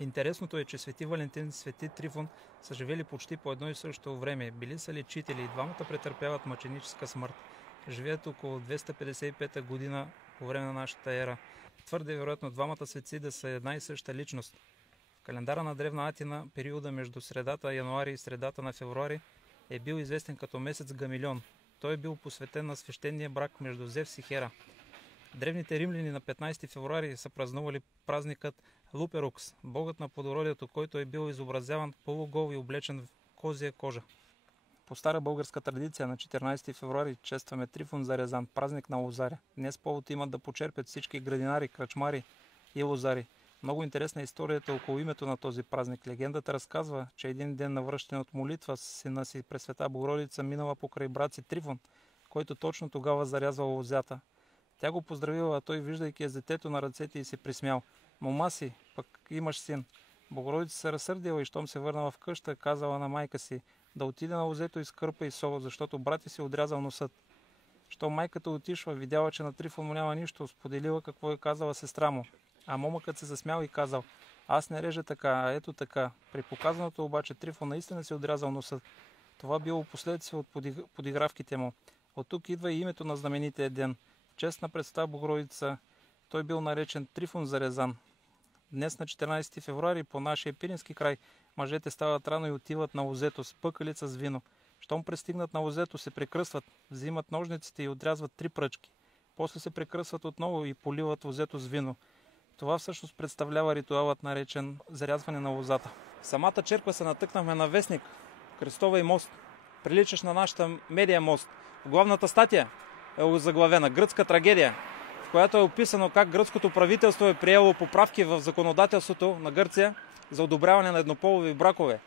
Интересното е, че свети Валентин и свети Трифон са живели почти по едно и също време. Били са лечители и двамата претърпяват мъченическа смърт. Живеят около 255 година по време на нашата ера. Твърде вероятно двамата светци да са една и съща личност. В календара на Древна Атина периода между средата януари и средата на февруари е бил известен като месец Гамилион. Той е бил посветен на свещения брак между Зевс и Хера. Древните римляни на 15 февруари са празнували празникът Луперукс, богът на плодородието, който е бил изобразяван полугол и облечен в козия кожа. По стара българска традиция на 14 февруари честваме Трифон Зарезан, празник на лозаря. Днес повод имат да почерпят всички градинари, кръчмари и лозари. Много интересна е историята около името на този празник. Легендата разказва, че един ден на връщане от молитва сина си Пресвета Богородица минала покрай брат си Трифон, който точно тогава зарязвал лозята. Тя го поздравила, а той, виждайки детето на ръцете, и се присмял. Мома си, пък имаш син. Богородица се разсърдила и щом се върнала в къща, казала на майка си да отиде на лозето и скърпа и сол, защото брат си отрязал носът. Щом майката отишла, видяла, че на Трифон му няма нищо, споделила какво е казала сестра му. А момъкът се засмял и казал: аз не режа така, а ето така. При показаното обаче Трифон наистина си отрязал носът. Това било последствие от подигравките му. От тук идва и името на знаменития ден. В чест на Пресвета Богородица той бил наречен Трифон Зарезан. Днес на 14 февруари по нашия пирински край мъжете стават рано и отиват на лозето с пъкалица с вино. Щом пристигнат на лозето, се прекръстват, взимат ножниците и отрязват 3 пръчки. После се прекръсват отново и поливат лозето с вино. Това всъщност представлява ритуалът, наречен зарязване на лозата. В самата черква се натъкнахме на вестник Крестова и мост, приличащ на нашата Медия мост. В главната статия е заглавена "Гръцка трагедия", в която е описано как гръцкото правителство е приело поправки в законодателството на Гърция за одобряване на еднополови бракове.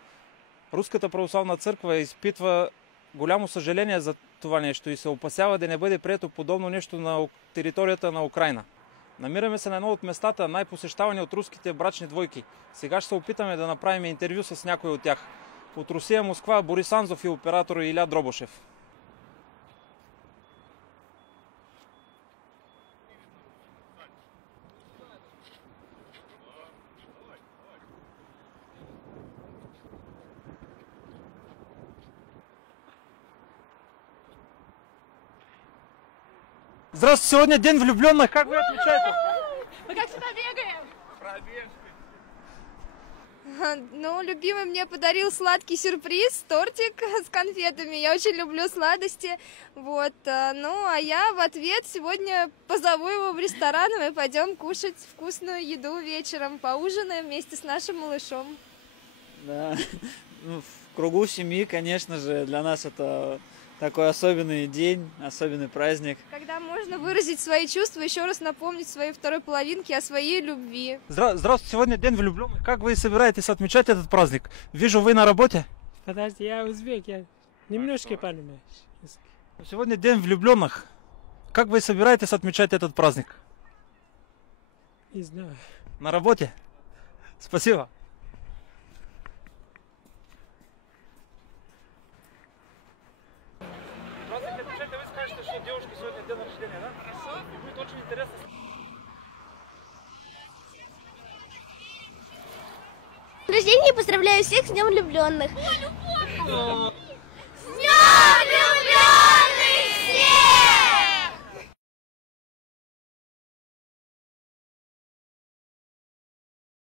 Руската православна църква изпитва голямо съжаление за това нещо и се опасява да не бъде прието подобно нещо на територията на Украйна. Намираме се на едно от местата, най-посещавани от руските брачни двойки. Сега ще се опитаме да направим интервю с някой от тях. От Русия, Москва, Борис Анзов и оператор Иля Дробошев. Здравствуйте, сегодня день влюбленных. Как вы отмечаете? Мы как всегда бегаем. Пробежкой. Ну, любимый мне подарил сладкий сюрприз, тортик с конфетами. Я очень люблю сладости. Вот. Ну, а я в ответ сегодня позову его в ресторан, и мы пойдем кушать вкусную еду вечером. Поужинаем вместе с нашим малышом. Да, ну, в кругу семьи, конечно же, для нас это такой особенный день, особенный праздник. Когда можно выразить свои чувства, еще раз напомнить своей второй половинке о своей любви. Здравствуйте, сегодня день влюбленных. Как вы собираетесь отмечать этот праздник? Вижу, вы на работе. Подожди, я узбек, я немножко понимаю. Сегодня день влюбленных. Как вы собираетесь отмечать этот праздник? Не знаю. На работе? Спасибо. Вы скажете, что девушке сегодня день рождения, да? Хорошо. И будет очень интересно. Рождения поздравляю всех с Днем влюбленных. О, любовь!